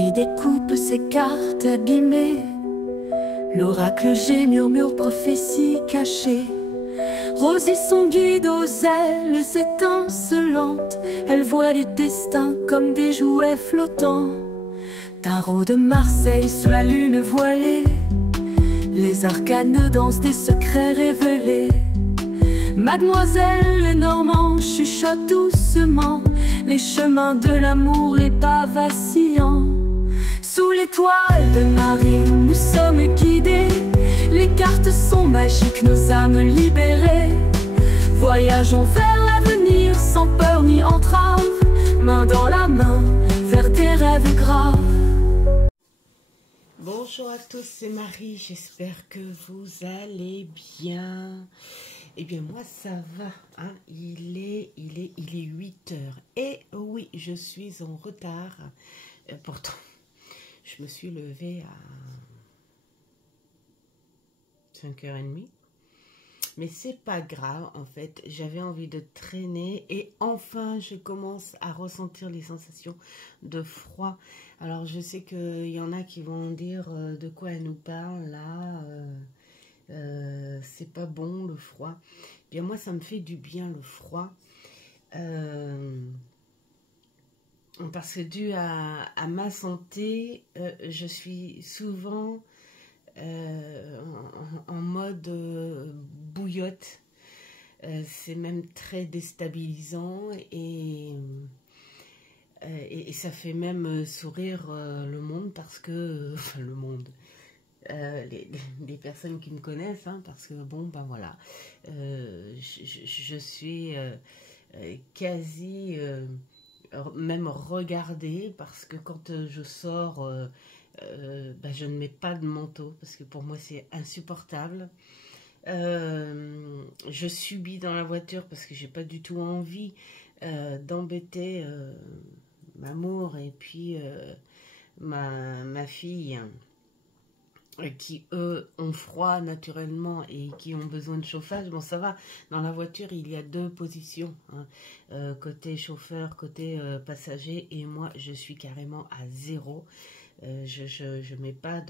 Marie découpe ses cartes abîmées. L'oracle G murmure prophétie cachée. Rosie son guide aux ailes étincelantes. Elle voit les destins comme des jouets flottants. Tarot de Marseille sous la lune voilée. Les arcanes dansent des secrets révélés. Mademoiselle Lenormand chuchote doucement les chemins de l'amour, les pas vacillants. Sous l'étoile de Marie, nous sommes guidés. Les cartes sont magiques, nos âmes libérées. Voyageons vers l'avenir sans peur ni entrave, main dans la main, vers des rêves graves. Bonjour à tous, c'est Marie, j'espère que vous allez bien. Eh bien moi ça va, hein. Il est 8 heures. Et oui, je suis en retard. Pourtant, je me suis levée à 5h30. Mais c'est pas grave, en fait, j'avais envie de traîner et enfin je commence à ressentir les sensations de froid. Alors je sais qu'il y en a qui vont dire de quoi elle nous parle là, c'est pas bon le froid. Bien moi ça me fait du bien le froid, parce que dû à ma santé, je suis souvent en mode bouillotte. C'est même très déstabilisant et ça fait même sourire le monde parce que enfin le monde, les personnes qui me connaissent, hein, parce que bon ben voilà, je suis quasi même regardée parce que quand je sors, ben je ne mets pas de manteau parce que pour moi c'est insupportable. Je subis dans la voiture parce que j'ai pas du tout envie d'embêter Mamour et puis ma fille, qui eux ont froid naturellement et qui ont besoin de chauffage. Bon ça va, dans la voiture il y a deux positions, hein, côté chauffeur, côté passager, et moi je suis carrément à zéro. Je mets pas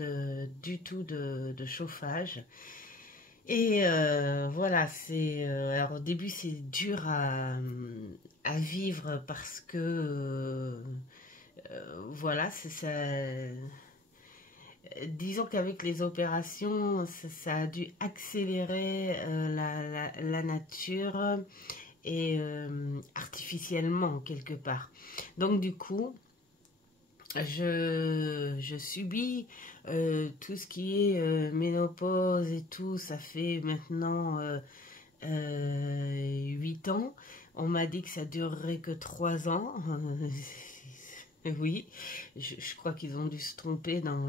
du tout de chauffage. Et voilà, c'est alors au début c'est dur à vivre parce que voilà, c'est ça. Disons qu'avec les opérations, ça a dû accélérer la nature et artificiellement quelque part. Donc du coup, je subis tout ce qui est ménopause et tout. Ça fait maintenant 8 ans. On m'a dit que ça durerait que 3 ans. Oui, je crois qu'ils ont dû se tromper dans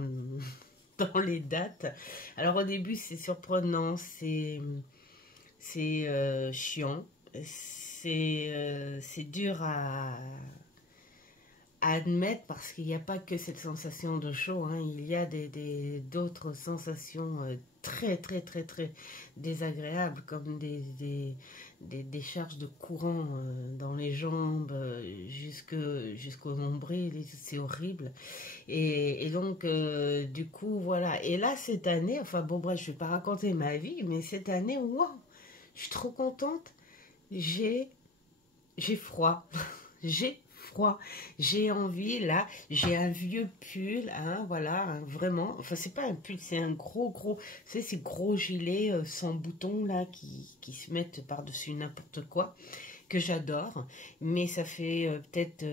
les dates. Alors au début c'est surprenant, c'est chiant, c'est dur à admettre parce qu'il n'y a pas que cette sensation de chaud, hein. Il y a d'autres sensations très désagréables, comme des charges de courant dans les jambes jusqu'au nombril. C'est horrible. Et donc du coup voilà, et là cette année, enfin bon bref, je vais pas raconter ma vie, mais cette année, waouh, je suis trop contente. J'ai froid. J'ai froid, j'ai envie, là, j'ai un vieux pull, hein, voilà, hein, vraiment, enfin c'est pas un pull, c'est un gros, c'est ces gros gilets sans boutons, là, qui se mettent par-dessus n'importe quoi, que j'adore, mais ça fait peut-être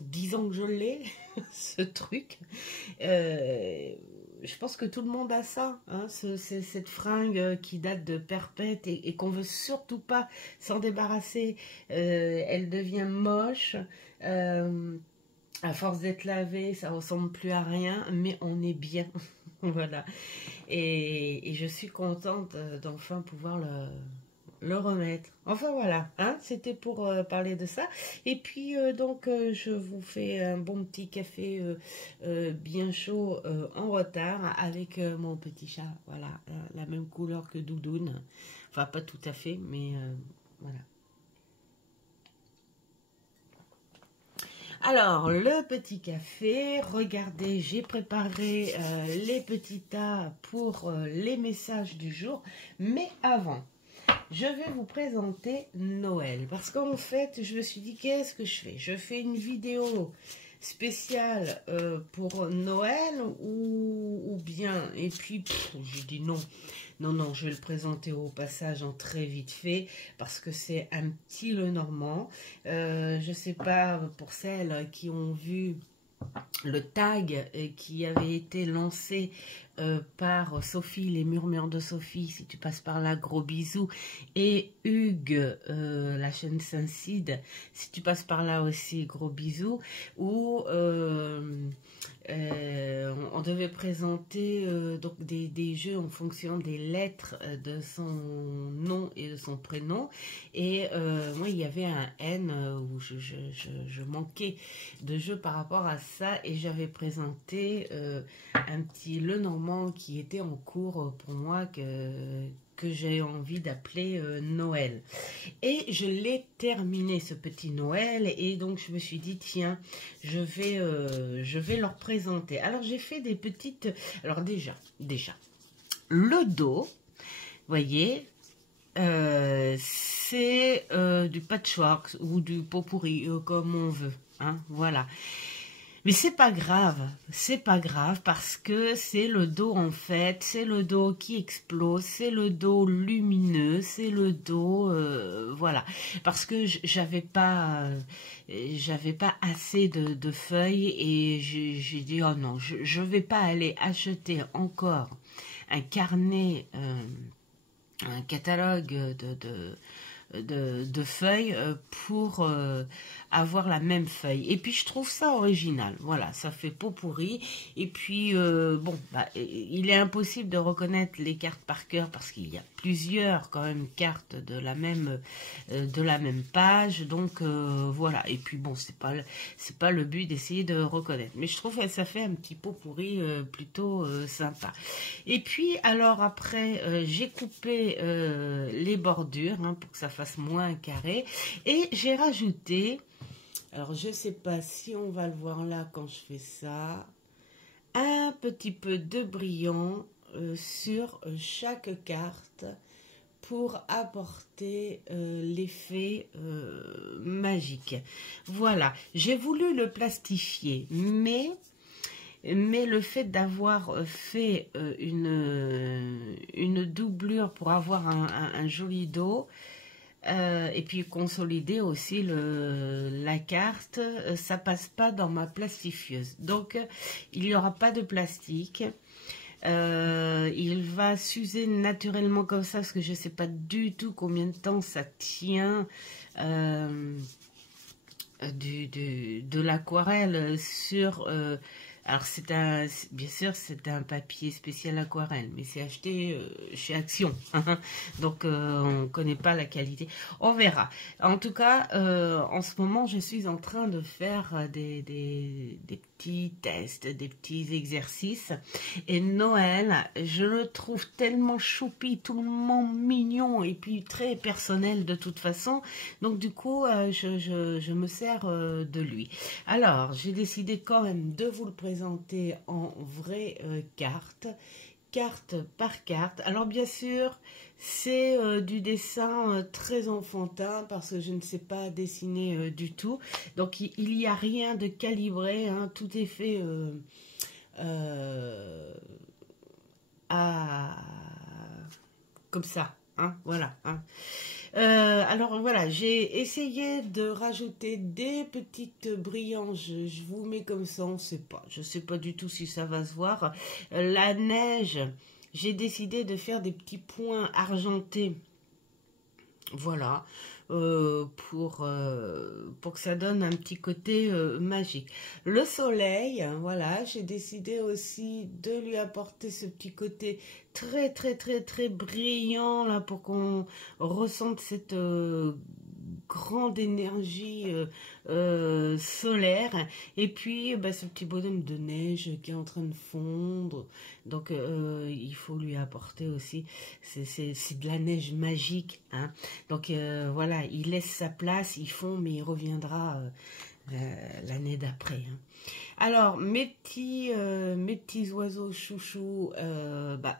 10 ans que je l'ai, ce truc. Je pense que tout le monde a ça, hein, cette fringue qui date de perpète et qu'on veut surtout pas s'en débarrasser. Elle devient moche. À force d'être lavée, ça ressemble plus à rien, mais on est bien. Voilà. Et je suis contente d'enfin pouvoir le remettre. Enfin voilà, hein, c'était pour parler de ça. Et puis donc je vous fais un bon petit café bien chaud en retard avec mon petit chat. Voilà, la même couleur que Doudoune. Enfin pas tout à fait, mais voilà. Alors, le petit café, regardez, j'ai préparé les petits tas pour les messages du jour. Mais avant, je vais vous présenter Noël. Parce qu'en fait, je me suis dit, qu'est-ce que je fais? Je fais une vidéo spéciale pour Noël ou bien... Et puis, j'ai dit non. Non, je vais le présenter au passage en très vite fait parce que c'est un petit Lenormand. Je sais pas, pour celles qui ont vu le tag qui avait été lancé par Sophie, les murmures de Sophie, si tu passes par là, gros bisous, et Hugues, la chaîne Saint-Cide, si tu passes par là aussi, gros bisous, où on devait présenter donc des jeux en fonction des lettres de son nom et de son prénom. Et moi, il y avait un N où je manquais de jeux par rapport à ça. Et j'avais présenté un petit Lenormand qui était en cours pour moi que j'ai envie d'appeler Noël. Et je l'ai terminé, ce petit Noël, et donc je me suis dit, tiens, je vais leur présenter. Alors j'ai fait des petites... Alors déjà, le dos, voyez, c'est du patchwork ou du pot pourri, comme on veut, hein, voilà. Mais c'est pas grave parce que c'est le dos en fait, c'est le dos qui explose, c'est le dos lumineux, c'est le dos, voilà. Parce que j'avais pas assez de feuilles et j'ai dit oh non, je vais pas aller acheter encore un carnet, un catalogue de feuilles pour avoir la même feuille. Et puis je trouve ça original, voilà, ça fait pot pourri. Et puis bon, bah, il est impossible de reconnaître les cartes par cœur parce qu'il y a plusieurs quand même cartes de la même page, donc voilà. Et puis bon, c'est pas le but d'essayer de reconnaître, mais je trouve que ça fait un petit pot pourri plutôt sympa. Et puis alors après j'ai coupé les bordures hein, pour que ça fasse moins carré, et j'ai rajouté, alors je sais pas si on va le voir là quand je fais ça, un petit peu de brillant sur chaque carte pour apporter l'effet magique. Voilà, j'ai voulu le plastifier, mais le fait d'avoir fait une doublure pour avoir un joli dos, et puis consolider aussi la carte, ça passe pas dans ma plastifieuse. Donc il n'y aura pas de plastique. Il va s'user naturellement comme ça parce que je sais pas du tout combien de temps ça tient de l'aquarelle sur... alors bien sûr c'est un papier spécial aquarelle, mais c'est acheté chez Action, donc on ne connaît pas la qualité. On verra. En tout cas, en ce moment, je suis en train de faire des petits tests, des petits exercices. Et Noël, je le trouve tellement choupi, tellement mignon et puis très personnel de toute façon. Donc du coup, je me sers de lui. Alors, j'ai décidé quand même de vous le présenter en vraie carte par carte. Alors bien sûr, c'est du dessin très enfantin parce que je ne sais pas dessiner du tout. Donc il n'y a rien de calibré, hein, tout est fait comme ça. Hein, voilà. Hein. Alors voilà, j'ai essayé de rajouter des petites brillantes. Je vous mets comme ça, je sais pas du tout si ça va se voir. La neige, j'ai décidé de faire des petits points argentés. Voilà, pour que ça donne un petit côté magique. Le soleil, voilà, j'ai décidé aussi de lui apporter ce petit côté très brillant là pour qu'on ressente cette grande énergie solaire. Et puis bah, ce petit bonhomme de neige qui est en train de fondre, donc il faut lui apporter aussi, c'est de la neige magique, hein. Donc voilà, il laisse sa place, il fond, mais il reviendra l'année d'après. Hein. Alors, mes petits oiseaux chouchous,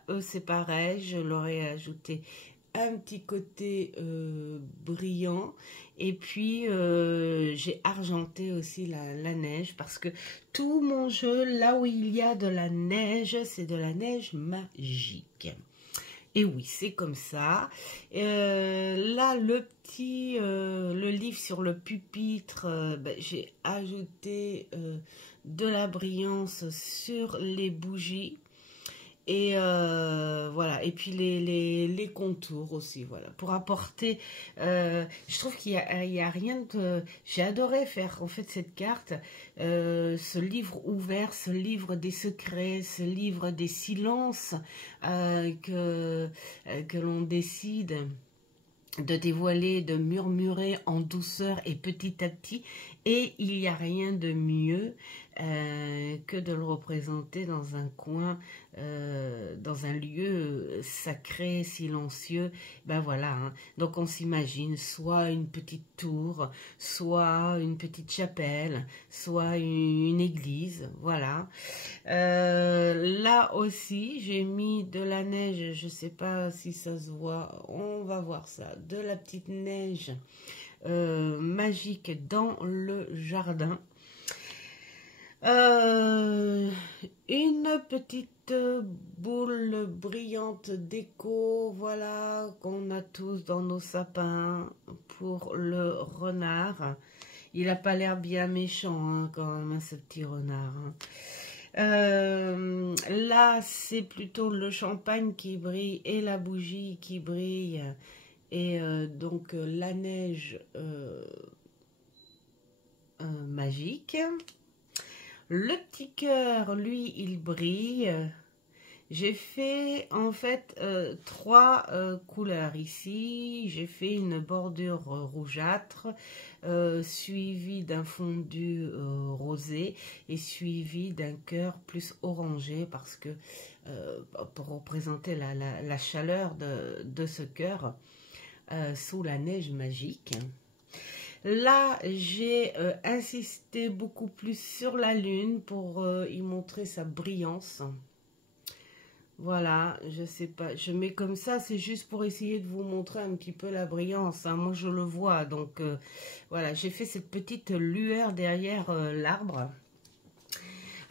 eux c'est pareil, je leur ai ajouté un petit côté brillant et puis j'ai argenté aussi la neige parce que tout mon jeu, là où il y a de la neige, c'est de la neige magique. Et oui, c'est comme ça. Là, le livre sur le pupitre, j'ai ajouté de la brillance sur les bougies. Et voilà, et puis les contours aussi, voilà, pour apporter, je trouve qu'il y a rien de, j'ai adoré faire en fait cette carte, ce livre ouvert, ce livre des secrets, ce livre des silences que l'on décide de dévoiler, de murmurer en douceur et petit à petit, et il n'y a rien de mieux que de le représenter dans un coin, dans un lieu sacré, silencieux. Ben voilà, hein. Donc on s'imagine soit une petite tour, soit une petite chapelle, soit une église, voilà. Là aussi, j'ai mis de la neige, je ne sais pas si ça se voit, on va voir ça, de la petite neige magique dans le jardin. Une petite boule brillante d'écho, voilà, qu'on a tous dans nos sapins pour le renard. Il n'a pas l'air bien méchant hein, quand même, ce petit renard. Hein. Là, c'est plutôt le champagne qui brille et la bougie qui brille. Et donc la neige magique. Le petit cœur, lui, il brille. J'ai fait en fait 3 couleurs ici. J'ai fait une bordure rougeâtre suivie d'un fondu rosé et suivi d'un cœur plus orangé parce que pour représenter la chaleur de ce cœur sous la neige magique. Là, j'ai insisté beaucoup plus sur la lune pour y montrer sa brillance. Voilà, je sais pas, je mets comme ça, c'est juste pour essayer de vous montrer un petit peu la brillance. Hein. Moi, je le vois, donc voilà, j'ai fait cette petite lueur derrière l'arbre.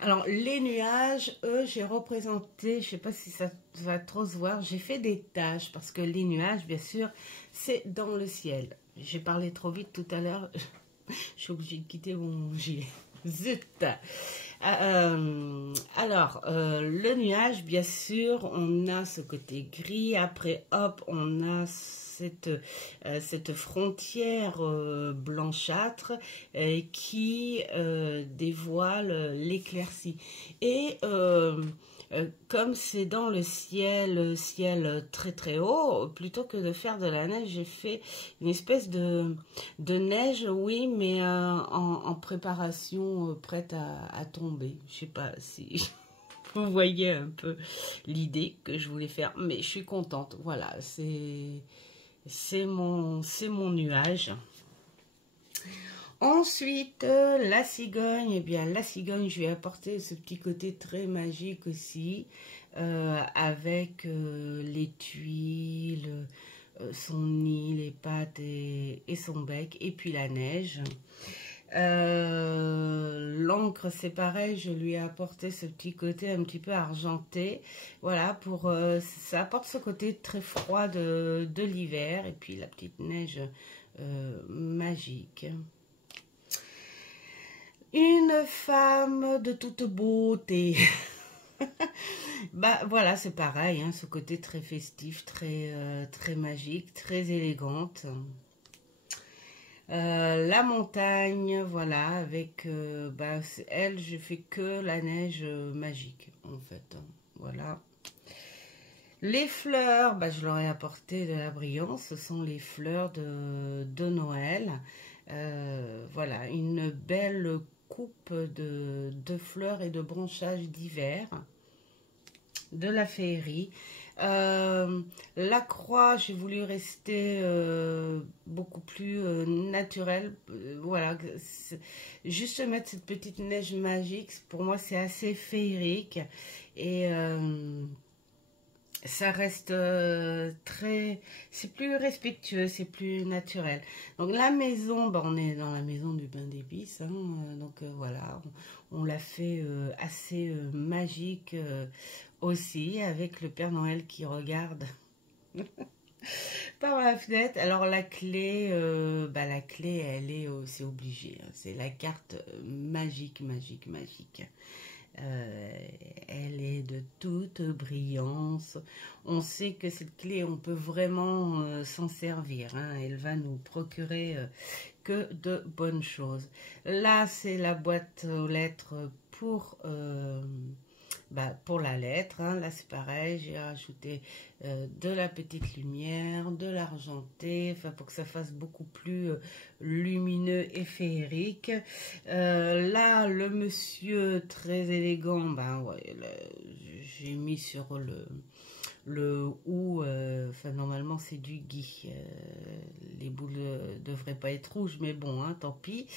Alors, les nuages, eux, j'ai représenté, je sais pas si ça va trop se voir, j'ai fait des taches parce que les nuages, bien sûr, c'est dans le ciel. J'ai parlé trop vite tout à l'heure. Je suis obligée de quitter mon gilet. Zut. Alors, le nuage, bien sûr, on a ce côté gris. Après, hop, on a cette frontière blanchâtre qui dévoile l'éclaircie. Et comme c'est dans le ciel très très haut, plutôt que de faire de la neige, j'ai fait une espèce de neige, oui, mais en préparation, prête à tomber. Je sais pas si vous voyez un peu l'idée que je voulais faire, mais je suis contente. Voilà, c'est mon nuage. Ensuite, la cigogne, eh bien la cigogne, je vais apporter ce petit côté très magique aussi, avec les tuiles, son nid, les pattes et son bec, et puis la neige. L'encre, c'est pareil, je lui ai apporté ce petit côté un petit peu argenté, voilà, pour ça apporte ce côté très froid de l'hiver, et puis la petite neige magique. Une femme de toute beauté. Bah voilà, c'est pareil, hein, ce côté très festif, très magique, très élégante. La montagne, voilà, avec elle, je fais que la neige magique, en fait. Hein, voilà. Les fleurs, je leur ai apporté de la brillance. Ce sont les fleurs de Noël. Voilà, une belle coupe de fleurs et de branchages d'hiver, de la féerie. La croix, j'ai voulu rester beaucoup plus naturel. Voilà, juste mettre cette petite neige magique, pour moi c'est assez féerique et ça reste très, c'est plus respectueux, c'est plus naturel. Donc la maison, bah, on est dans la maison du bain d'épices, hein, donc voilà, on l'a fait assez magique aussi, avec le Père Noël qui regarde par la fenêtre. Alors la clé, elle est, c'est obligé, hein, c'est la carte magique, magique, magique. Elle est de toute brillance. On sait que cette clé, on peut vraiment s'en servir, hein. Elle va nous procurer que de bonnes choses. Là, c'est la boîte aux lettres pour la lettre, hein. Là, c'est pareil, j'ai rajouté de la petite lumière, de l'argenté, enfin pour que ça fasse beaucoup plus lumineux et féerique. Là, le monsieur très élégant, ben ouais, j'ai mis sur le ou, enfin normalement c'est du gui, les boules devraient pas être rouges, mais bon, hein, tant pis,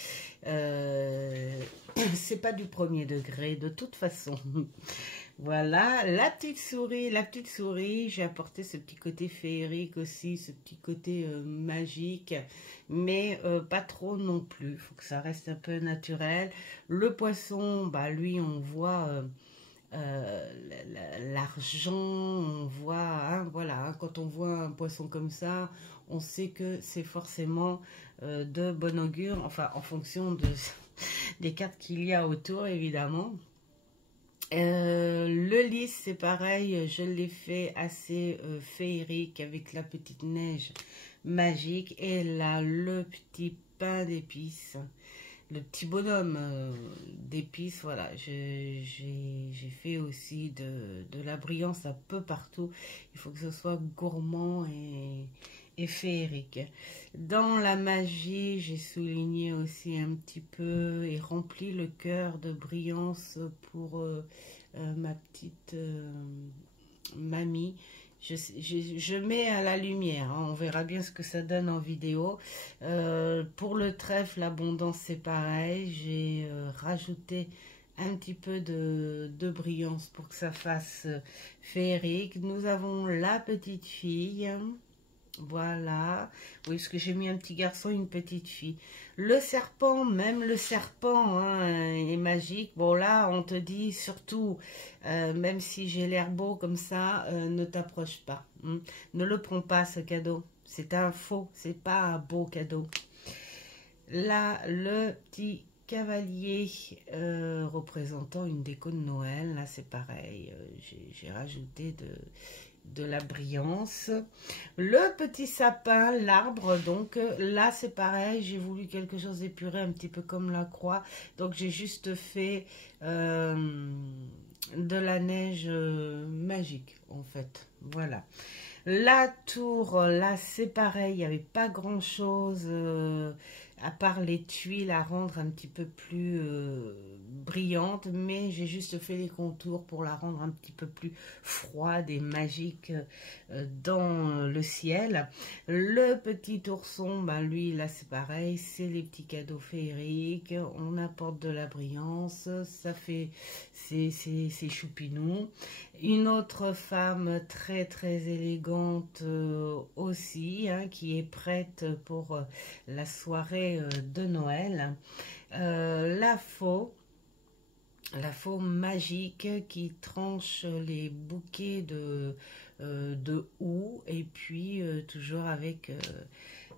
c'est pas du premier degré de toute façon. Voilà, la petite souris, j'ai apporté ce petit côté féerique aussi, ce petit côté magique, mais pas trop non plus, il faut que ça reste un peu naturel. Le poisson, bah lui on voit l'argent, on voit, hein, voilà, hein, quand on voit un poisson comme ça, on sait que c'est forcément de bon augure, enfin en fonction des cartes qu'il y a autour évidemment. Le lys c'est pareil, je l'ai fait assez féerique avec la petite neige magique, et là le petit pain d'épices, le petit bonhomme d'épices, voilà, j'ai fait aussi de la brillance un peu partout. Il faut que ce soit gourmand et féerique. Dans la magie, j'ai souligné aussi un petit peu et rempli le cœur de brillance pour ma petite mamie. Je mets à la lumière, hein, on verra bien ce que ça donne en vidéo. Pour le trèfle, l'abondance, c'est pareil. J'ai rajouté un petit peu de brillance pour que ça fasse féerique. Nous avons la petite fille. Voilà, oui, parce que j'ai mis un petit garçon et une petite fille. Le serpent, même le serpent, hein, est magique. Bon, là, on te dit surtout, même si j'ai l'air beau comme ça, ne t'approche pas. Hein. Ne le prends pas, ce cadeau. C'est un faux, c'est pas un beau cadeau. Là, le petit cavalier représentant une déco de Noël. Là, c'est pareil, j'ai rajouté de la brillance. Le petit sapin, l'arbre, donc là c'est pareil, j'ai voulu quelque chose d'épuré, un petit peu comme la croix, donc j'ai juste fait de la neige magique en fait, voilà. La tour, là c'est pareil, il n'y avait pas grand chose à part les tuiles à rendre un petit peu plus brillante, mais j'ai juste fait les contours pour la rendre un petit peu plus froide et magique dans le ciel. Le petit ourson, ben lui là c'est pareil, c'est les petits cadeaux féeriques, on apporte de la brillance, ça fait c'est choupinou. Une autre femme très très élégante aussi, hein, qui est prête pour la soirée de Noël. La faux magique qui tranche les bouquets de houx, et puis toujours avec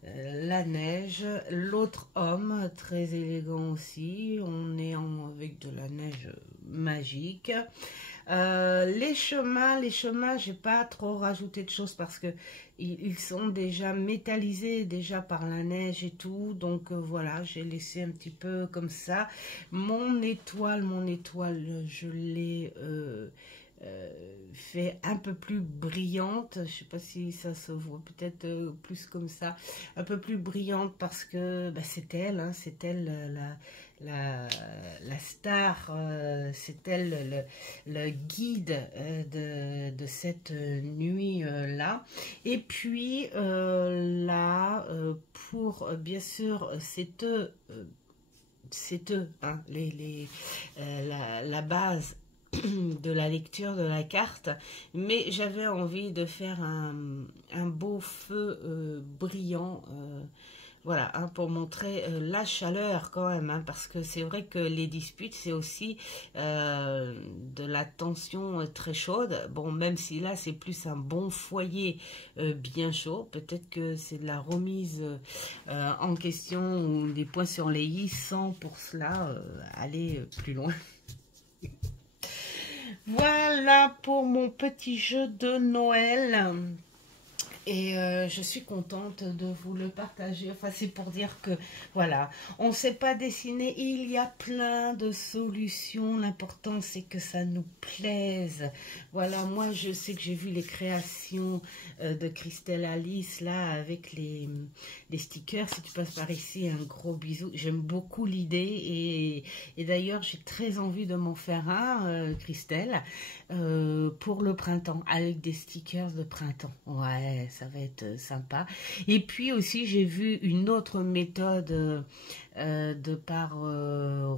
la neige. L'autre homme très élégant aussi, on est avec de la neige magique. Les chemins, j'ai pas trop rajouté de choses parce que ils sont déjà métallisés déjà par la neige et tout, donc voilà, j'ai laissé un petit peu comme ça. Mon étoile, je l'ai fait un peu plus brillante. Je sais pas si ça se voit, peut-être plus comme ça, un peu plus brillante parce que bah, c'est elle, hein, c'est elle la star, c'est elle le guide de cette nuit là. Et puis là, pour bien sûr, c'est eux, hein, la base de la lecture de la carte, mais j'avais envie de faire un beau feu brillant, voilà, hein, pour montrer la chaleur quand même, hein, parce que c'est vrai que les disputes, c'est aussi de la tension très chaude. Bon, même si là, c'est plus un bon foyer bien chaud, peut-être que c'est de la remise en question ou des points sur les i sans pour cela aller plus loin. Voilà pour mon petit jeu de Noël. Et je suis contente de vous le partager. Enfin, c'est pour dire que, voilà, on ne sait pas dessiner. Il y a plein de solutions. L'important, c'est que ça nous plaise. Voilà, moi, je sais que j'ai vu les créations de Christelle Alice, là, avec les stickers. Si tu passes par ici, un gros bisou. J'aime beaucoup l'idée. Et d'ailleurs, j'ai très envie de m'en faire un, Christelle, pour le printemps, avec des stickers de printemps. Ouais, ça va être sympa. Et puis aussi, j'ai vu une autre méthode de par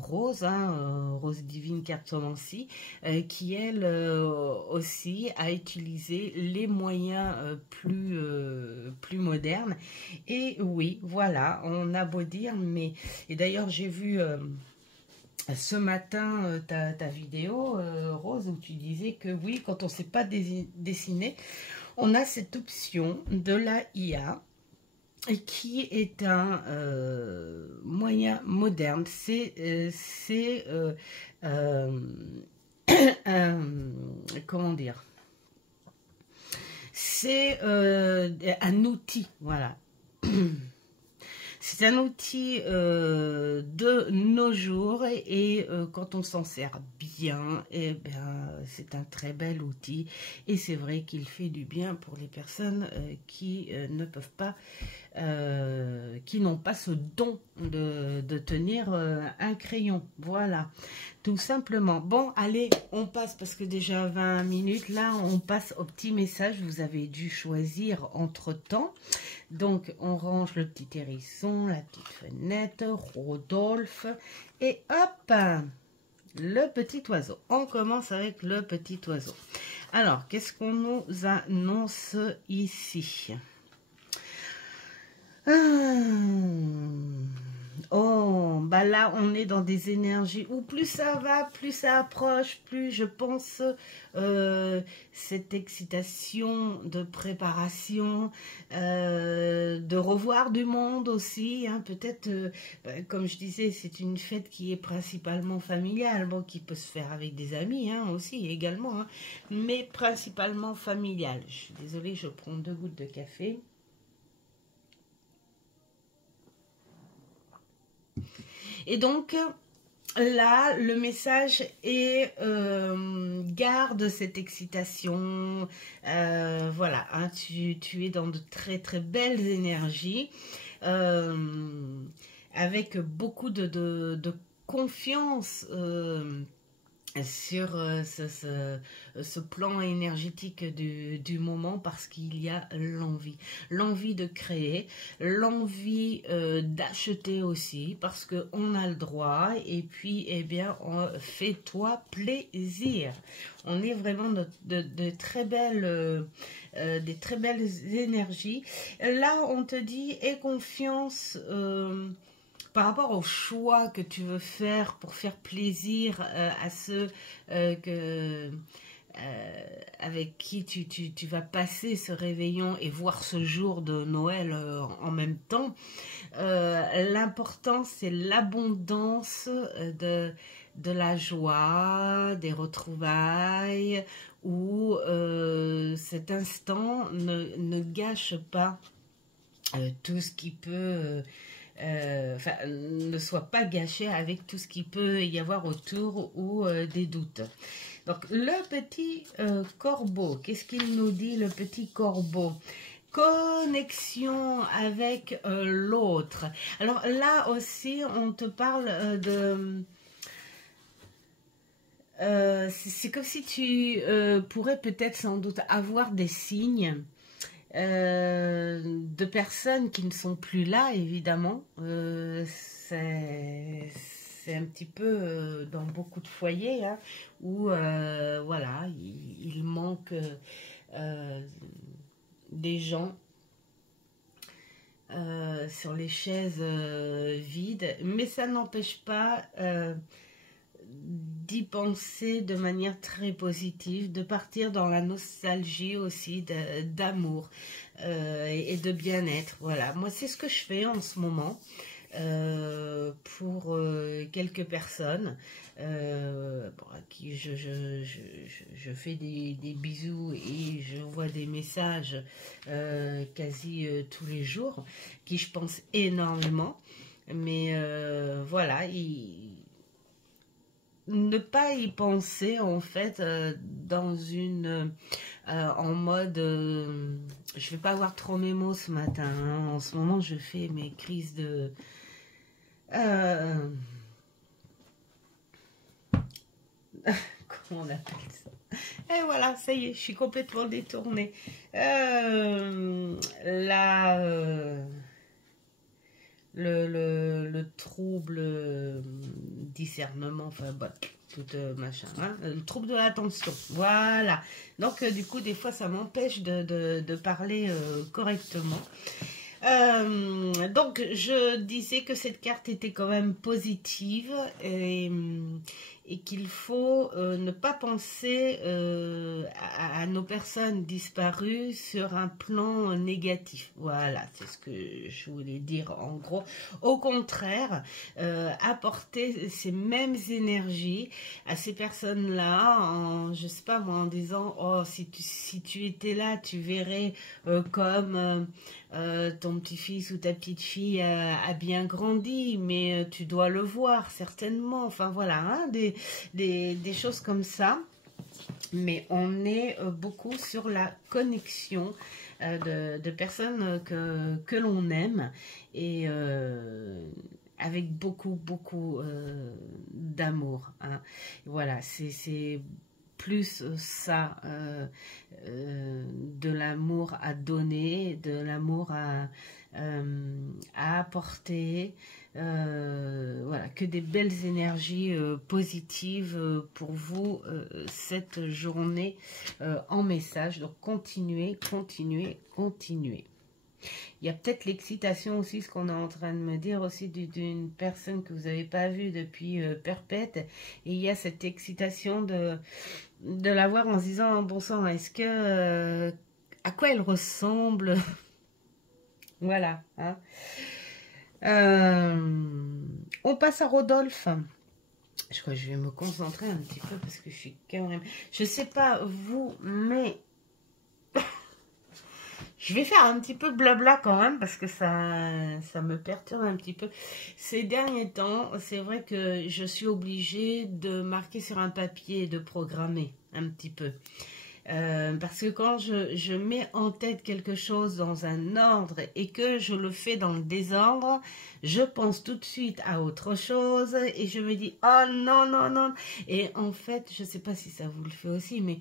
Rose, hein, Rose Divine Cartomancie, qui elle aussi a utilisé les moyens plus modernes. Et oui, voilà, on a beau dire, mais... Et d'ailleurs, j'ai vu... ce matin, ta vidéo, Rose, où tu disais que oui, quand on ne sait pas dessiner, on a cette option de la IA qui est un moyen moderne. C'est comment dire? C'est un outil, voilà. C'est un outil de nos jours et quand on s'en sert bien, eh bien, c'est un très bel outil. Et c'est vrai qu'il fait du bien pour les personnes qui ne peuvent pas, qui n'ont pas ce don de tenir un crayon. Voilà, tout simplement. Bon, allez, on passe, parce que déjà 20 minutes, là, on passe au petit message. Vous avez dû choisir entre-temps. Donc, on range le petit hérisson, la petite fenêtre, Rodolphe, et hop, le petit oiseau. On commence avec le petit oiseau. Alors, qu'est-ce qu'on nous annonce ici? Oh, bah là, on est dans des énergies où plus ça va, plus ça approche, plus je pense cette excitation de préparation, de revoir du monde aussi. Hein, peut-être, comme je disais, c'est une fête qui est principalement familiale, bon, qui peut se faire avec des amis hein, aussi également, hein, mais principalement familiale. Je suis désolée, je prends 2 gouttes de café. Et donc, là, le message est garde cette excitation. Voilà, hein, tu es dans de très très belles énergies. Avec beaucoup de confiance sur ce plan énergétique du moment, parce qu'il y a l'envie de créer, l'envie d'acheter aussi, parce qu'on a le droit, et puis, eh bien, fais-toi plaisir. On est vraiment de très belles... des très belles énergies. Là, on te dit, aie confiance... par rapport au choix que tu veux faire pour faire plaisir à ceux avec qui tu vas passer ce réveillon et voir ce jour de Noël en même temps, l'important c'est l'abondance de la joie, des retrouvailles, où cet instant ne gâche pas tout ce qui peut... enfin, ne soit pas gâché avec tout ce qu'il peut y avoir autour ou des doutes. Donc, le petit corbeau, qu'est-ce qu'il nous dit, le petit corbeau? Connexion avec l'autre. Alors là aussi, on te parle de... c'est comme si tu pourrais peut-être sans doute avoir des signes de personnes qui ne sont plus là, évidemment. C'est un petit peu dans beaucoup de foyers hein, où voilà, il manque des gens sur les chaises vides, mais ça n'empêche pas d'y penser de manière très positive, de partir dans la nostalgie aussi d'amour et de bien-être. Voilà, moi c'est ce que je fais en ce moment pour quelques personnes bon, à qui je fais des bisous et je vois des messages quasi tous les jours, qui je pense énormément. Mais voilà, ne pas y penser en fait dans une en mode je vais pas avoir trop mes mots ce matin hein. En ce moment je fais mes crises de comment on appelle ça, et voilà, ça y est, je suis complètement détournée. Le trouble discernement, enfin bon, tout machin, hein, le trouble de l'attention, voilà. Donc du coup, des fois, ça m'empêche de parler correctement. Donc, je disais que cette carte était quand même positive et qu'il faut ne pas penser à nos personnes disparues sur un plan négatif. Voilà, c'est ce que je voulais dire en gros. Au contraire, apporter ces mêmes énergies à ces personnes-là, je sais pas moi, en disant, oh, si tu étais là, tu verrais comme... ton petit-fils ou ta petite-fille a bien grandi, mais tu dois le voir certainement. Enfin voilà, hein, des choses comme ça. Mais on est beaucoup sur la connexion de personnes que l'on aime et avec beaucoup d'amour. Hein. Voilà, c'est plus ça, de l'amour à donner, de l'amour à apporter, voilà, que des belles énergies positives pour vous cette journée en message. Donc continuez. Il y a peut-être l'excitation aussi, ce qu'on est en train de me dire aussi d'une personne que vous n'avez pas vue depuis perpète. Et il y a cette excitation de la voir en se disant, bon sang, est-ce que... à quoi elle ressemble? Voilà. Hein. On passe à Rodolphe. Je crois que je vais me concentrer un petit peu parce que je suis quand même... Je sais pas vous, mais... Je vais faire un petit peu blabla quand même parce que ça me perturbe un petit peu. Ces derniers temps, c'est vrai que je suis obligée de marquer sur un papier et de programmer un petit peu. Parce que quand je mets en tête quelque chose dans un ordre et que je le fais dans le désordre, je pense tout de suite à autre chose et je me dis, oh non. Et en fait, je ne sais pas si ça vous le fait aussi, mais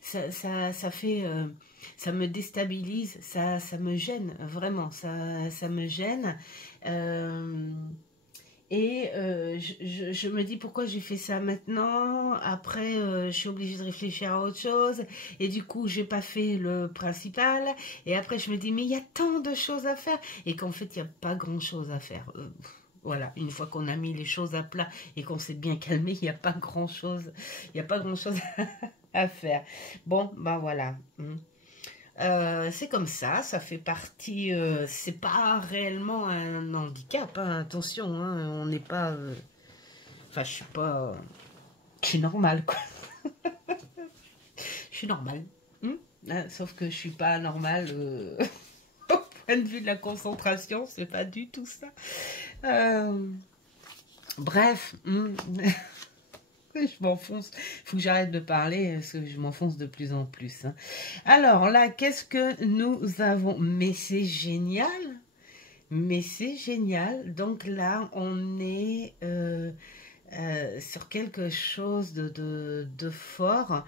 ça fait... ça me déstabilise, ça me gêne, vraiment, ça me gêne. Je me dis pourquoi j'ai fait ça maintenant. Après, je suis obligée de réfléchir à autre chose. Et du coup, j'ai pas fait le principal. Et après, je me dis, mais il y a tant de choses à faire. Et qu'en fait, il n'y a pas grand-chose à faire. Voilà, une fois qu'on a mis les choses à plat et qu'on s'est bien calmé, il n'y a pas grand-chose. Il n'y a pas grand-chose à faire. Bon, ben voilà. C'est comme ça fait partie, c'est pas réellement un handicap, hein, attention, hein, on n'est pas, enfin je suis normale quoi, je suis normale, sauf que je suis pas normale au point de vue de la concentration, c'est pas du tout ça. Bref, je m'enfonce. Il faut que j'arrête de parler parce que je m'enfonce de plus en plus. Hein. Alors là, qu'est-ce que nous avons? Mais c'est génial. Mais c'est génial. Donc là, on est sur quelque chose de fort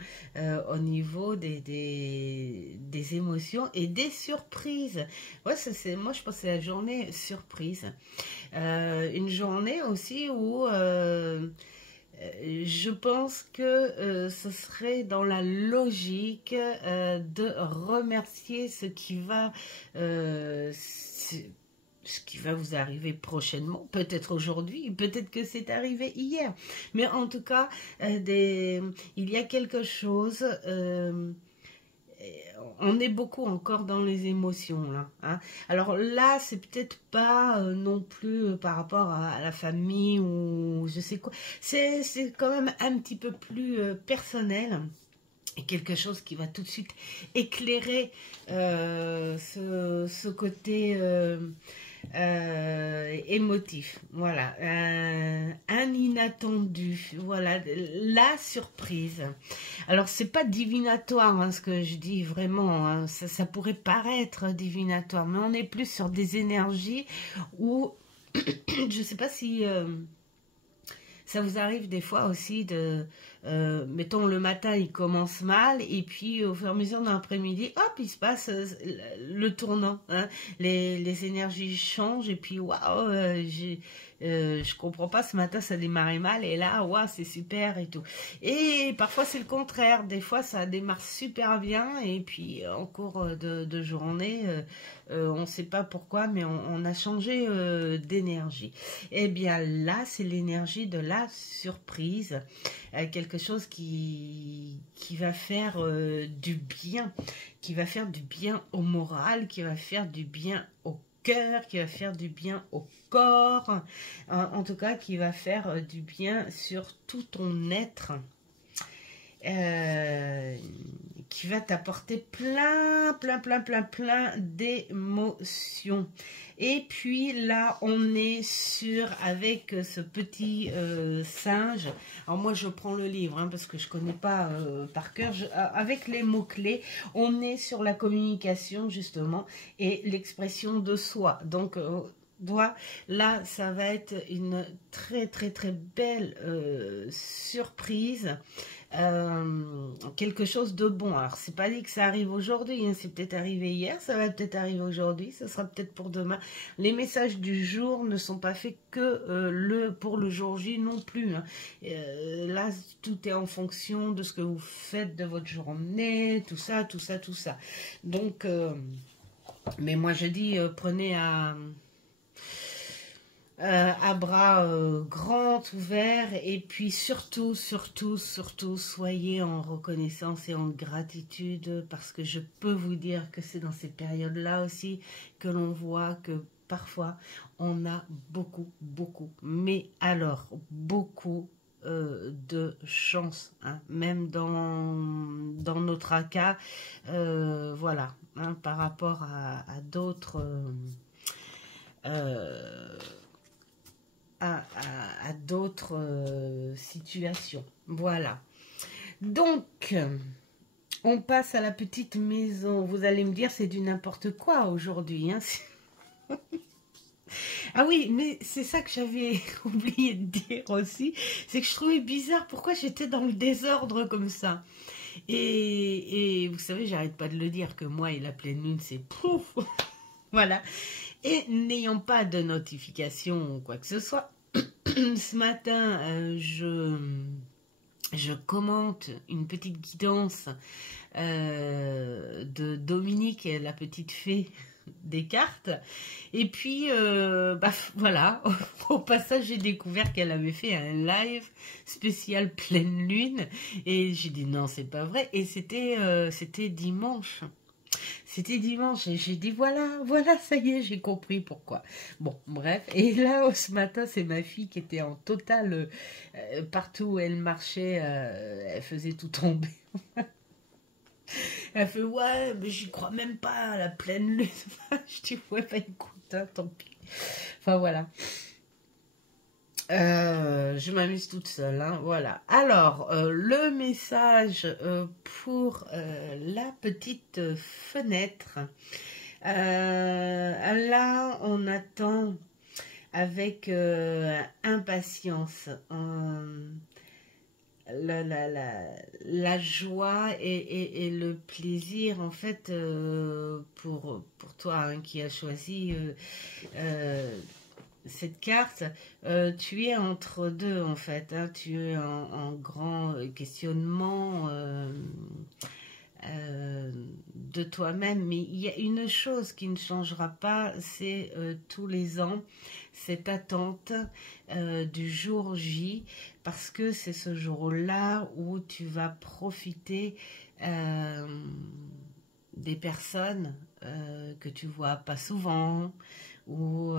au niveau des émotions et des surprises. Ouais, moi, je pense que c'est la journée surprise. Une journée aussi où je pense que ce serait dans la logique de remercier ce qui va vous arriver prochainement, peut-être aujourd'hui, peut-être que c'est arrivé hier, mais en tout cas, il y a quelque chose, on est beaucoup encore dans les émotions là. Hein. Alors là, c'est peut-être pas non plus par rapport à la famille ou je sais quoi, c'est quand même un petit peu plus personnel. Et quelque chose qui va tout de suite éclairer ce côté émotif. Voilà. Un inattendu. Voilà. La surprise. Alors, c'est pas divinatoire hein, ce que je dis vraiment. Hein. Ça pourrait paraître divinatoire, mais on est plus sur des énergies où je sais pas si... ça vous arrive des fois aussi de, mettons le matin il commence mal et puis au fur et à mesure de l'après-midi, hop, il se passe le tournant. Hein. Les énergies changent et puis waouh, je comprends pas, ce matin ça démarrait mal et là, waouh, c'est super et tout. Et parfois c'est le contraire, des fois ça démarre super bien et puis en cours de journée, on ne sait pas pourquoi, mais on a changé d'énergie. Eh bien là, c'est l'énergie de la surprise, quelque chose qui va faire du bien, qui va faire du bien au moral, qui va faire du bien au cœur, qui va faire du bien au corps, en tout cas qui va faire du bien sur tout ton être. Qui va t'apporter plein d'émotions. Et puis là, on est avec ce petit singe. Alors moi, je prends le livre hein, parce que je connais pas par cœur. Avec les mots-clés, on est sur la communication justement et l'expression de soi. Donc, là, ça va être une très belle surprise. Quelque chose de bon. Alors, c'est pas dit que ça arrive aujourd'hui, hein. C'est peut-être arrivé hier, ça va peut-être arriver aujourd'hui, ça sera peut-être pour demain. Les messages du jour ne sont pas faits que pour le jour J non plus. Hein. Là, tout est en fonction de ce que vous faites de votre journée, tout ça. Donc, mais moi je dis, prenez à bras grands ouverts et puis surtout soyez en reconnaissance et en gratitude parce que je peux vous dire que c'est dans ces périodes là aussi que l'on voit que parfois on a beaucoup mais alors beaucoup de chance hein, même dans notre cas voilà hein, par rapport à d'autres à d'autres situations. Voilà. Donc, on passe à la petite maison. Vous allez me dire, c'est du n'importe quoi aujourd'hui. Hein. Ah oui, mais c'est ça que j'avais oublié de dire aussi. C'est que je trouvais bizarre pourquoi j'étais dans le désordre comme ça. Et vous savez, j'arrête pas de le dire que moi et la pleine lune, c'est pouf. Voilà. Et n'ayant pas de notification ou quoi que ce soit, ce matin, je commente une petite guidance de Dominique, la petite fée des cartes. Et puis, voilà, au passage, j'ai découvert qu'elle avait fait un live spécial pleine lune. Et j'ai dit non, c'est pas vrai. Et c'était dimanche. C'était dimanche et j'ai dit voilà, ça y est, j'ai compris pourquoi. Bon, bref. Et là, ce matin, c'est ma fille qui était en total... partout où elle marchait, elle faisait tout tomber. Elle fait, ouais, mais j'y crois même pas à la pleine lune. Je dis, ouais, bah écoute, hein, tant pis. Enfin, voilà. Je m'amuse toute seule, hein, voilà. Alors, le message pour la petite fenêtre. Là, on attend avec impatience la joie et le plaisir, en fait, pour toi, hein, qui as choisi cette carte. Tu es entre deux, en fait, hein, tu es en grand questionnement de toi-même, mais il y a une chose qui ne changera pas, c'est tous les ans cette attente du jour J, parce que c'est ce jour-là où tu vas profiter des personnes que tu vois pas souvent, ou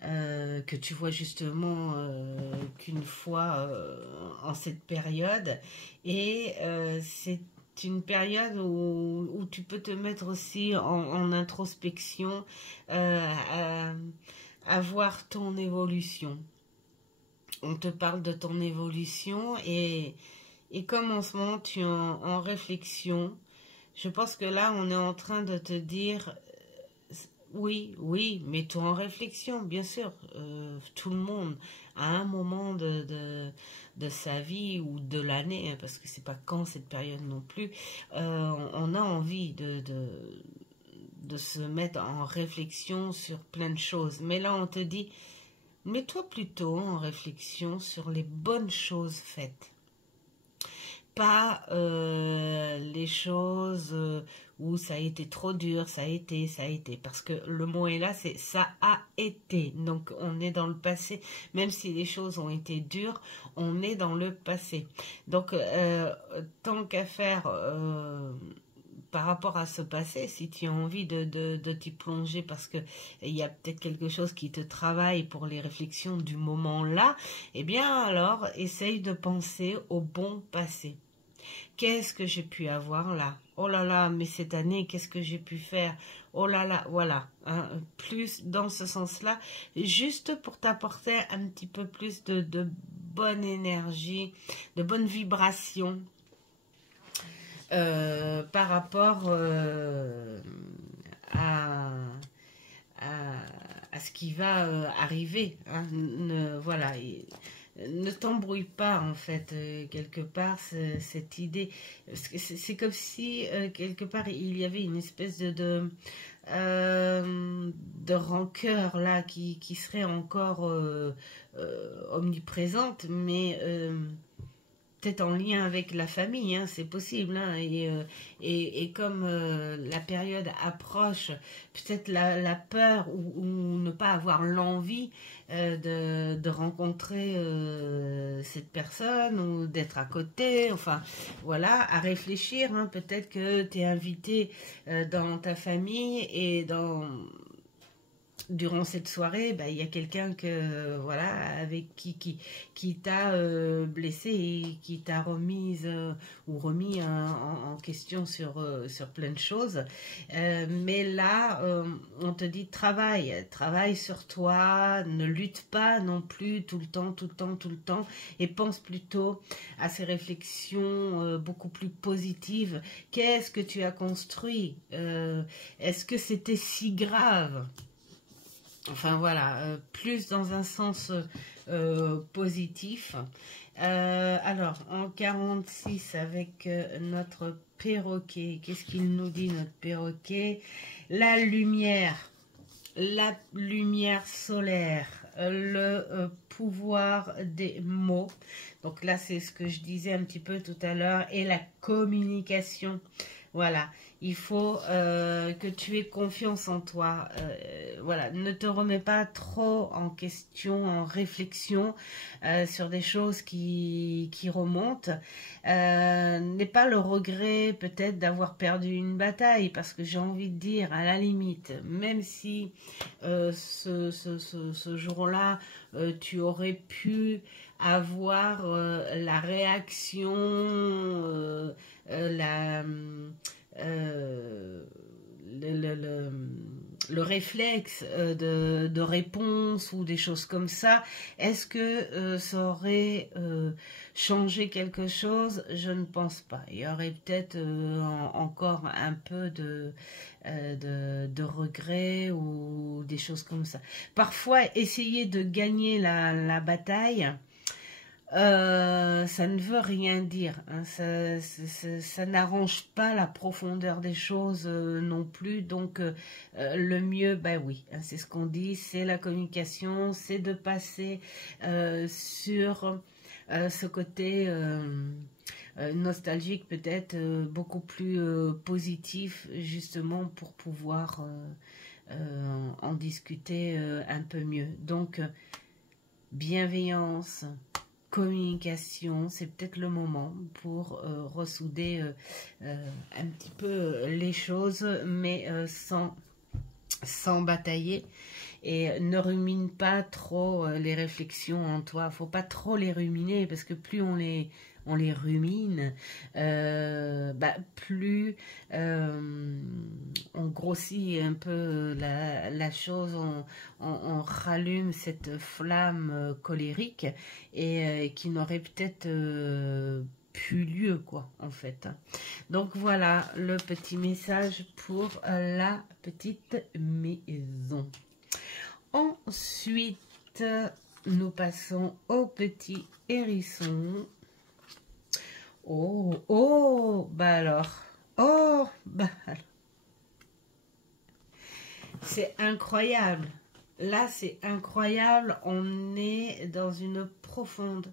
que tu vois justement qu'une fois en cette période. Et c'est une période où tu peux te mettre aussi en introspection, à voir ton évolution. On te parle de ton évolution, et comme en ce moment tu es en réflexion, je pense que là on est en train de te dire, oui, oui, mets-toi en réflexion, bien sûr. Tout le monde, à un moment de sa vie ou de l'année, hein, parce que c'est pas quand cette période non plus, on a envie de se mettre en réflexion sur plein de choses. Mais là, on te dit, mets-toi plutôt en réflexion sur les bonnes choses faites. Pas les choses où ça a été trop dur, ça a été, parce que le mot est là, c'est ça a été, donc on est dans le passé, même si les choses ont été dures, on est dans le passé, donc tant qu'à faire par rapport à ce passé, si tu as envie de t'y plonger, parce que il y a peut-être quelque chose qui te travaille pour les réflexions du moment là, eh bien alors essaye de penser au bon passé. Qu'est-ce que j'ai pu avoir là? Oh là là, mais cette année, qu'est-ce que j'ai pu faire? Oh là là, voilà. Hein, plus dans ce sens-là, juste pour t'apporter un petit peu plus de bonne énergie, de bonne vibration par rapport à, à, à ce qui va arriver. Hein. Voilà. Ne t'embrouille pas, en fait, quelque part, cette idée. C'est comme si quelque part il y avait une espèce de rancœur là qui serait encore omniprésente, mais peut-être en lien avec la famille, hein, c'est possible, hein, et comme la période approche, peut-être la peur, ou ne pas avoir l'envie de rencontrer cette personne, ou d'être à côté, enfin voilà, à réfléchir, hein, peut-être que tu es invité dans ta famille, et durant cette soirée, bah, il y a quelqu'un que voilà, avec qui t'a blessé, et qui t'a remise ou remis en question sur plein de choses. Mais là, on te dit travaille sur toi, ne lutte pas non plus tout le temps, et pense plutôt à ces réflexions beaucoup plus positives. Qu'est-ce que tu as construit? Est-ce que c'était si grave? Enfin voilà, plus dans un sens positif. Alors, en 46, avec notre perroquet, qu'est-ce qu'il nous dit, notre perroquet? La lumière solaire, le pouvoir des mots. Donc là, c'est ce que je disais un petit peu tout à l'heure, et la communication. Voilà, il faut que tu aies confiance en toi. Voilà, ne te remets pas trop en question, en réflexion sur des choses qui remontent. N'aie pas le regret peut-être d'avoir perdu une bataille, parce que j'ai envie de dire, à la limite, même si ce jour-là, tu aurais pu avoir la réaction le réflexe de réponse ou des choses comme ça, est-ce que ça aurait changé quelque chose? Je ne pense pas. Il y aurait peut-être encore un peu de regret ou des choses comme ça. Parfois, essayer de gagner la bataille, ça ne veut rien dire, hein. Ça n'arrange pas la profondeur des choses non plus. Donc le mieux, ben oui, hein, c'est ce qu'on dit, c'est la communication, c'est de passer sur ce côté nostalgique, peut-être beaucoup plus positif, justement pour pouvoir en discuter un peu mieux. Donc bienveillance, communication, c'est peut-être le moment pour ressouder un petit peu les choses, mais sans batailler. Et ne rumine pas trop les réflexions en toi. Faut pas trop les ruminer, parce que plus on les rumine, plus on grossit un peu la chose, on rallume cette flamme colérique et qui n'aurait peut-être plus lieu, quoi, en fait. Donc voilà le petit message pour la petite maison. Ensuite, nous passons au petit hérisson. Oh, bah alors. C'est incroyable. Là, c'est incroyable. On est dans une profonde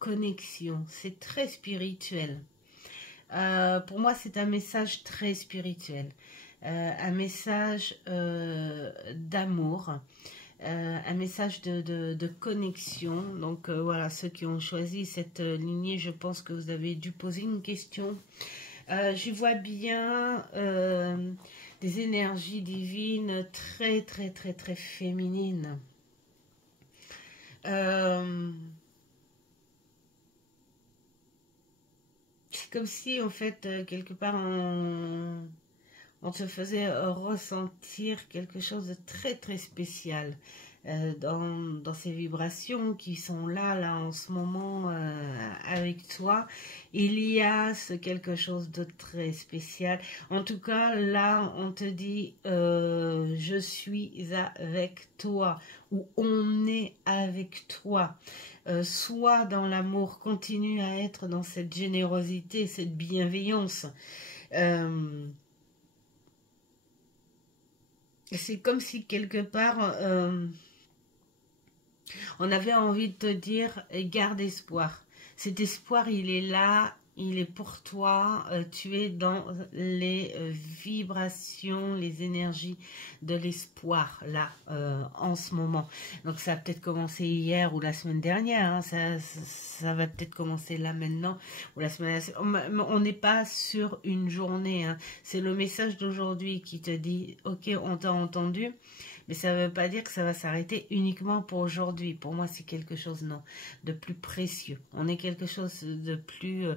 connexion. C'est très spirituel. Pour moi, c'est un message très spirituel. Un message d'amour. Un message de connexion. Donc voilà, ceux qui ont choisi cette lignée, je pense que vous avez dû poser une question. Je vois bien des énergies divines très féminines. C'est comme si, en fait, quelque part, on te faisait ressentir quelque chose de très spécial dans ces vibrations qui sont là en ce moment avec toi. Il y a quelque chose de très spécial. En tout cas, là, on te dit je suis avec toi, ou on est avec toi. Sois dans l'amour, continue à être dans cette générosité, cette bienveillance. C'est comme si quelque part on avait envie de te dire garde espoir. Cet espoir, il est là, il est pour toi. Tu es dans les vibrations, les énergies de l'espoir là en ce moment. Donc ça a peut-être commencé hier ou la semaine dernière, hein. Ça va peut-être commencer là maintenant ou la semaine. On n'est pas sur une journée, hein. C'est le message d'aujourd'hui qui te dit ok, on t'a entendu. Mais ça ne veut pas dire que ça va s'arrêter uniquement pour aujourd'hui. Pour moi, c'est quelque chose de plus précieux. On est quelque chose de plus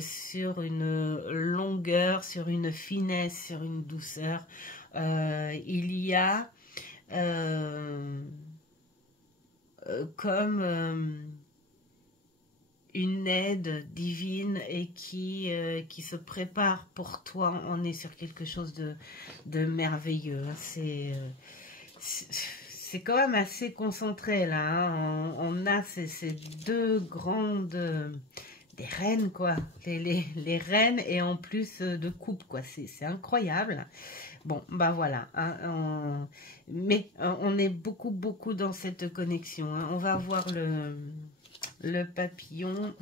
sur une longueur, sur une finesse, sur une douceur. Il y a comme une aide divine et qui se prépare pour toi. On est sur quelque chose de merveilleux. C'est quand même assez concentré là, hein. On a ces deux grandes des reines, quoi, les reines, et en plus de coupe, quoi. C'est incroyable. Bon, bah voilà, hein, mais on est beaucoup dans cette connexion, hein. On va voir le papillon.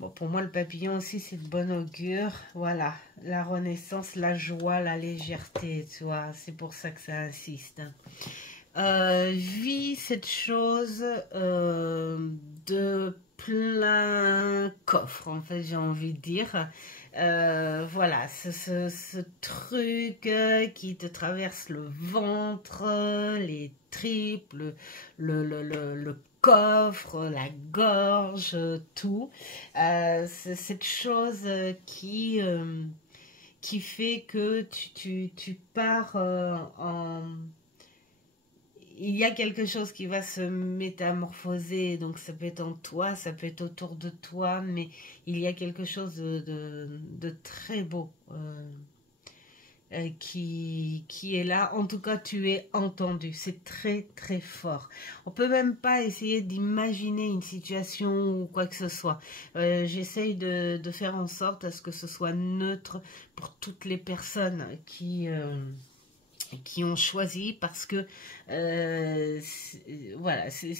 Bon, pour moi, le papillon aussi, c'est de bon augure. Voilà, la renaissance, la joie, la légèreté, tu vois. C'est pour ça que ça insiste. Vis cette chose de plein coffre, en fait, j'ai envie de dire. Voilà, ce truc qui te traverse le ventre, les tripes, le coffre, la gorge, tout. C'est cette chose qui fait que tu pars en... Il y a quelque chose qui va se métamorphoser, donc ça peut être en toi, ça peut être autour de toi, mais il y a quelque chose de très beau qui est là. En tout cas, tu es entendu. C'est très, très fort. On peut même pas essayer d'imaginer une situation ou quoi que ce soit. J'essaye de faire en sorte à ce que ce soit neutre pour toutes les personnes qui ont choisi, parce que voilà, c'est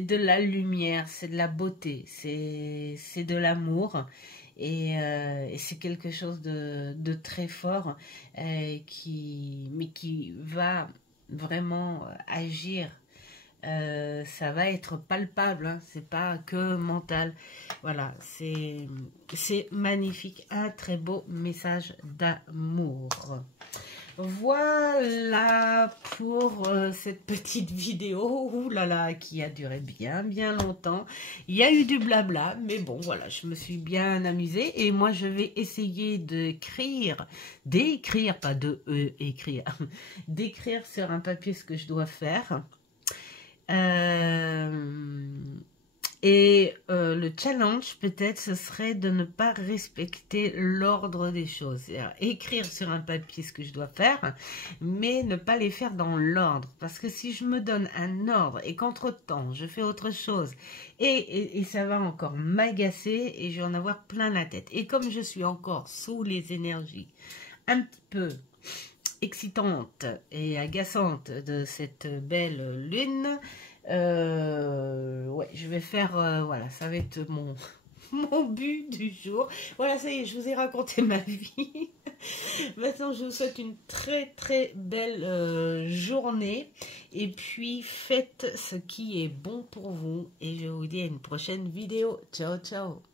de la lumière, c'est de la beauté, c'est de l'amour, et c'est quelque chose de très fort, mais qui va vraiment agir. Ça va être palpable, hein, c'est pas que mental. Voilà, c'est magnifique, un très beau message d'amour. Voilà pour cette petite vidéo, ouh là là, qui a duré bien longtemps. Il y a eu du blabla, mais bon voilà, je me suis bien amusée, et moi je vais essayer d'écrire, pas écrire, d'écrire sur un papier ce que je dois faire. Le challenge, peut-être, ce serait de ne pas respecter l'ordre des choses. C'est-à-dire écrire sur un papier ce que je dois faire, mais ne pas les faire dans l'ordre. Parce que si je me donne un ordre et qu'entre-temps, je fais autre chose, et ça va encore m'agacer, et je vais en avoir plein la tête. Et comme je suis encore sous les énergies un petit peu excitante et agaçante de cette belle lune, ouais, je vais faire, voilà, ça va être mon but du jour. Voilà, ça y est, je vous ai raconté ma vie. Maintenant, je vous souhaite une très belle journée, et puis faites ce qui est bon pour vous, et je vous dis à une prochaine vidéo. Ciao, ciao.